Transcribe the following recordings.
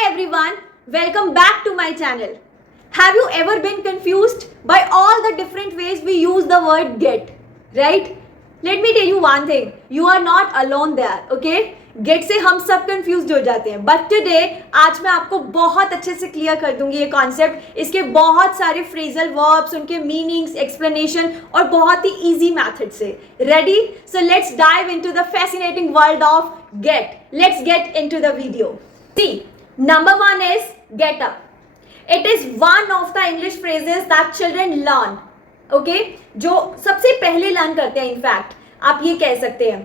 Hi everyone, welcome back to my channel. Have you ever been confused by all the different ways we use the word get, right? Let me tell you one thing, you are not alone there, okay? Get से हम सब confused हो जाते हैं, but today आज मैं आपको बहुत अच्छे से clear कर दूंगी ये concept, इसके बहुत सारे phrasal verbs, उनके meanings, explanation और बहुत ही easy method से. Ready? So let's dive into the fascinating world of get. Let's get into the video. See, number one is get up. It is one of the English phrases that children learn. Okay? जो सबसे पहले learn करते हैं, in fact, आप ये कह सकते हैं.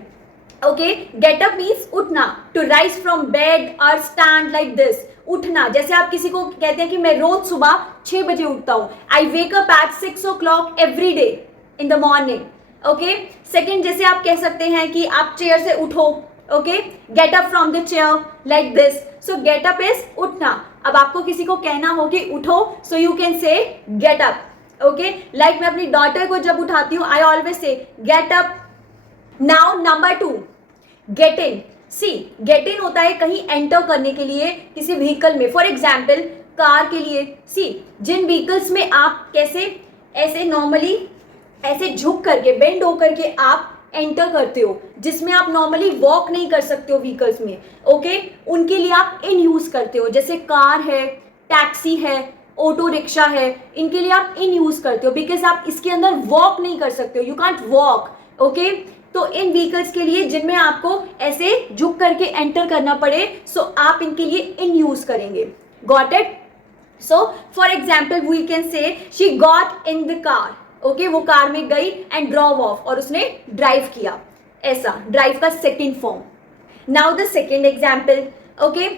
Okay? Get up means उठना. To rise from bed or stand like this. उठना. जैसे आप किसी को कहते हैं कि मैं रोज सुबह 6 बजे उठता हूँ. I wake up at 6 o'clock every day in the morning. Okay? Second, जैसे आप कह सकते हैं कि आप चेयर से उठो. Okay? Get up from the chair like this. So get up is उठना. अब आपको किसी को कहना हो कि उठो, so you can say get up. Okay? Like मैं अपनी daughter को जब उठाती हूँ, I always say get up. Now number 2, get in. See, get in होता है कहीं enter करने के लिए किसी व्हीकल में. For example, कार के लिए. See, जिन व्हीकल्स में आप कैसे ऐसे नॉर्मली ऐसे झुक करके बेंड होकर के आप एंटर करते हो, जिसमें आप नॉर्मली वॉक नहीं कर सकते हो व्हीकल्स में. ओके, उनके लिए आप इन यूज करते हो. जैसे कार है, टैक्सी है, ऑटो रिक्शा है, इनके लिए आप इन यूज करते हो बिकॉज आप इसके अंदर वॉक नहीं कर सकते हो. You can't walk. ओके, तो इन व्हीकल्स के लिए जिनमें आपको ऐसे झुक करके एंटर करना पड़े, सो आप इनके लिए इन यूज करेंगे. Got it? So for example we can say she got in the car. Okay, वो कार में गई एंड ड्रॉव ऑफ, और उसने ड्राइव किया. ऐसा ड्राइव का second form. Now the second example. Okay,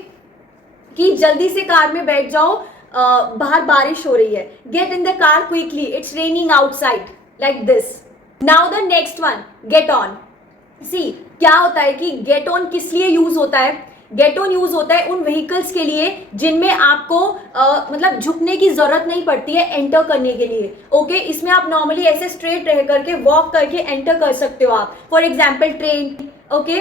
कि जल्दी से कार में बैठ जाओ, बाहर बारिश हो रही है. Get in the car quickly, it's raining outside, like this. Now the next one, get on. See, क्या होता है कि गेट ऑन किस लिए यूज होता है? गेट ऑन यूज होता है उन व्हीकल्स के लिए जिनमें आपको मतलब झुकने की जरूरत नहीं पड़ती है एंटर करने के लिए. ओके, इसमें आप नॉर्मली ऐसे स्ट्रेट रह करके वॉक करके एंटर कर सकते हो आप. For example train. ओके,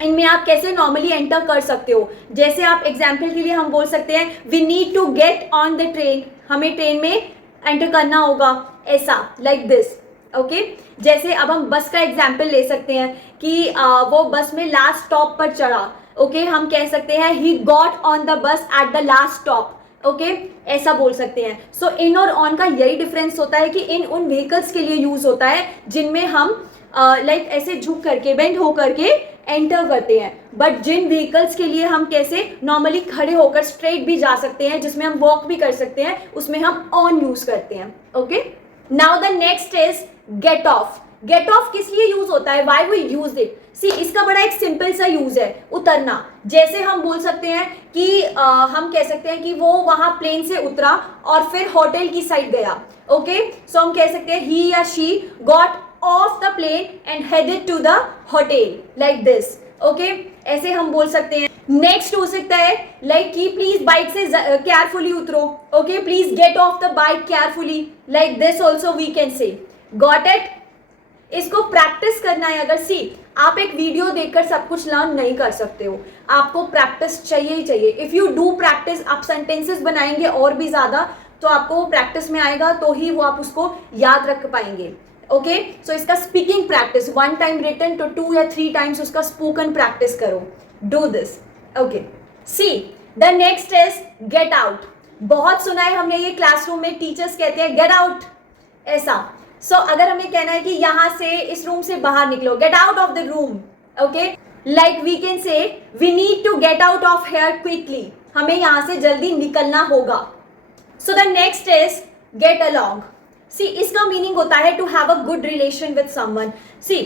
इनमें आप कैसे नॉर्मली एंटर कर सकते हो. जैसे आप एग्जाम्पल के लिए हम बोल सकते हैं we need to get on the train. हमें ट्रेन में एंटर करना होगा, ऐसा लाइक दिस. ओके, जैसे अब हम बस का एग्जाम्पल ले सकते हैं कि वो बस में लास्ट स्टॉप पर चढ़ा. ओके, हम कह सकते हैं he got on the bus at the last stop. Okay, ऐसा बोल सकते हैं. सो इन और ऑन का यही डिफरेंस होता है कि इन उन व्हीकल्स के लिए यूज होता है जिनमें हम लाइक ऐसे झुक करके बेंड हो करके एंटर करते हैं. बट जिन व्हीकल्स के लिए हम कैसे नॉर्मली खड़े होकर स्ट्रेट भी जा सकते हैं, जिसमें हम वॉक भी कर सकते हैं, उसमें हम ऑन यूज करते हैं. Okay, now the next is get off. Get off किस लिए यूज होता है? Why we use it? See, इसका बड़ा एक सिंपल सा यूज है, उतरना. जैसे हम बोल सकते हैं कि हम कह सकते हैं कि वो वहां प्लेन से उतरा और फिर होटल की साइड गया. ओके, सो हम कह सकते हैं ही या she got off the plane and headed to the hotel, like this. Okay, ऐसे हम बोल सकते हैं. नेक्स्ट हो सकता है लाइक कि प्लीज बाइक से केयरफुली उतरो. Okay, please get off the bike carefully, like this also we can say. Got it? इसको प्रैक्टिस करना है. अगर सी, आप एक वीडियो देखकर सब कुछ लर्न नहीं कर सकते हो, आपको प्रैक्टिस चाहिए ही चाहिए. इफ यू डू प्रैक्टिस, आप सेंटेंसेस बनाएंगे और भी ज्यादा, तो आपको वो प्रैक्टिस में आएगा, तो ही वो आप उसको याद रख पाएंगे. ओके, सो इसका स्पीकिंग प्रैक्टिस 1 टाइम रिटन तो 2 या 3 टाइम्स उसका स्पोकन प्रैक्टिस करो. Do this. Okay, see, the next is get out. बहुत सुना है हमने ये क्लासरूम में, टीचर्स कहते हैं गेट आउट, ऐसा. सो अगर हमें कहना है कि यहां से, इस रूम से बाहर निकलो, get out of the room. Okay, like we can say we need to get out of here quickly. हमें यहां से जल्दी निकलना होगा. So the next is get along. See, इसका मीनिंग होता है to have a good relation with someone. See,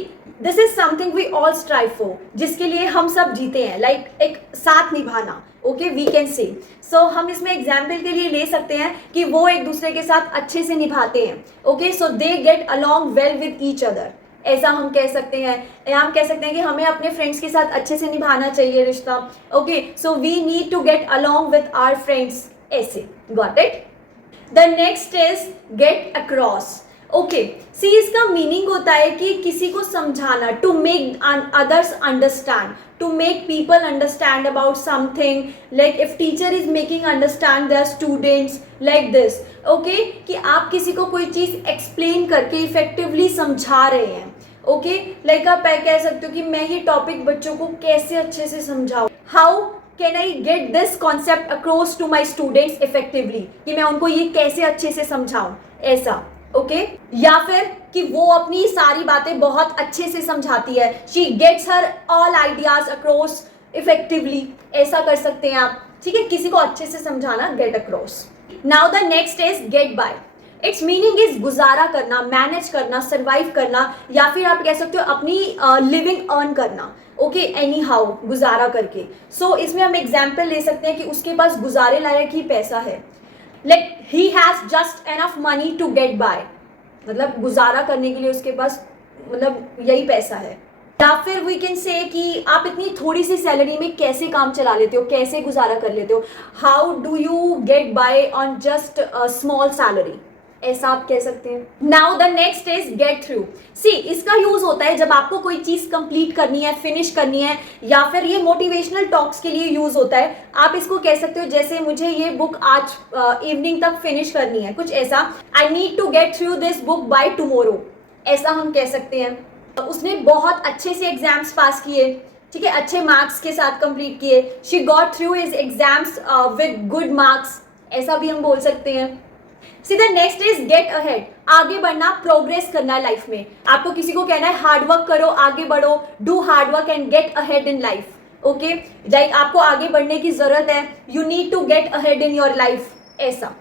this is something we all strive for, जिसके लिए हम सब जीते हैं, लाइक एक साथ निभाना. ओके, वी कैन से. सो हम इसमें एग्जाम्पल के लिए ले सकते हैं कि वो एक दूसरे के साथ अच्छे से निभाते हैं. Okay, so they get along well with each other, ऐसा हम कह सकते हैं. या हम कह सकते हैं कि हमें अपने फ्रेंड्स के साथ अच्छे से निभाना चाहिए रिश्ता. Okay, so we need to get along with our friends, ऐसे. Got it? The next is get across. Okay, see इसका मीनिंग होता है कि किसी को समझाना, to make others understand, to make people understand about something, like if teacher is making understand their students like this. Okay, कि आप किसी को कोई चीज़ एक्सप्लेन करके इफेक्टिवली समझा रहे हैं। ओके, लाइक आप कह सकते हो कि मैं ये टॉपिक बच्चों को कैसे अच्छे से समझाऊं, how can I get this concept across to my students effectively, कि मैं उनको ये कैसे अच्छे से समझाऊं, ऐसा। ओके, या फिर कि वो अपनी सारी बातें बहुत अच्छे से समझाती है, she gets her all ideas across effectively, ऐसा कर सकते हैं आप। ठीक है, किसी को अच्छे से समझाना, get across. Now the next is get by. Its meaning is गुजारा करना, मैनेज करना, सर्वाइव करना, या फिर आप कह सकते हो अपनी लिविंग अर्न करना। ओके, एनी हाउ, गुजारा करके। सो इसमें हम एग्जाम्पल ले सकते हैं कि उसके पास गुजारे लायक ही पैसा है, like he has just enough money to get by, मतलब गुजारा करने के लिए उसके पास मतलब यही पैसा है। या फिर वी कैन से कि आप इतनी थोड़ी सी सैलरी में कैसे काम चला लेते हो, कैसे गुजारा कर लेते हो, how do you get by on just small salary, ऐसा आप कह सकते हैं। Now the next is get through. See इसका यूज होता है जब आपको कोई चीज कंप्लीट करनी है, फिनिश करनी है, या फिर ये मोटिवेशनल टॉक्स के लिए यूज होता है। आप इसको कह सकते हो जैसे मुझे ये बुक आज इवनिंग तक फिनिश करनी है, कुछ ऐसा, I need to get through this book by tomorrow, ऐसा हम कह सकते हैं। उसने बहुत अच्छे से एग्जाम्स पास किए, ठीक है, अच्छे मार्क्स के साथ कंप्लीट किए, she got through his exams with good marks, ऐसा भी हम बोल सकते हैं। सी the next is get ahead, आगे बढ़ना, प्रोग्रेस करना है लाइफ में। आपको किसी को कहना है हार्ड वर्क करो, आगे बढ़ो, do hard work and get ahead in life. Okay, like आपको आगे बढ़ने की जरूरत है, you need to get ahead in your life, ऐसा।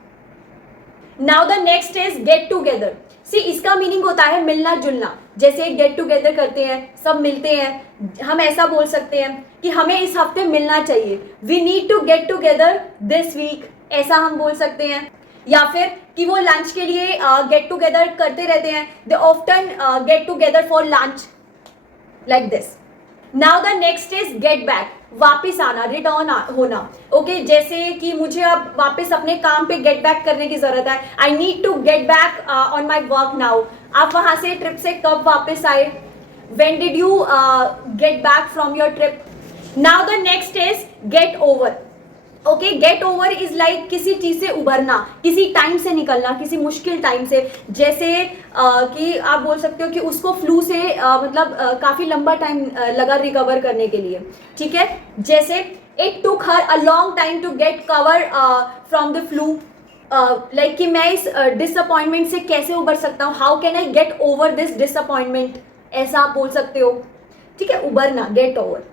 Now the next is get together. See इसका मीनिंग होता है मिलना जुलना, जैसे गेट टूगेदर करते हैं, सब मिलते हैं, हम ऐसा बोल सकते हैं कि हमें इस हफ्ते मिलना चाहिए, we need to get together this week, ऐसा हम बोल सकते हैं। या फिर कि वो लंच के लिए गेट टूगेदर करते रहते हैं, they often get together for lunch, like this. Now the next is get back, वापस आना, रिटर्न होना। ओके, जैसे कि मुझे अब वापस अपने काम पे गेट बैक करने की जरूरत है, I need to get back on my work now. आप वहां से ट्रिप से कब वापस आए, when did you get back from your trip. Now the next is get over. Okay, get over is like किसी चीज से उभरना, किसी टाइम से निकलना, किसी मुश्किल टाइम से, जैसे कि आप बोल सकते हो कि उसको फ्लू से मतलब काफी लंबा टाइम लगा रिकवर करने के लिए, ठीक है। जैसे it took her a long time to get cover from the flu, like कि मैं इस डिसअपॉइंटमेंट से कैसे उभर सकता हूँ, how can I get over this disappointment, ऐसा आप बोल सकते हो, ठीक है, उभरना, गेट ओवर।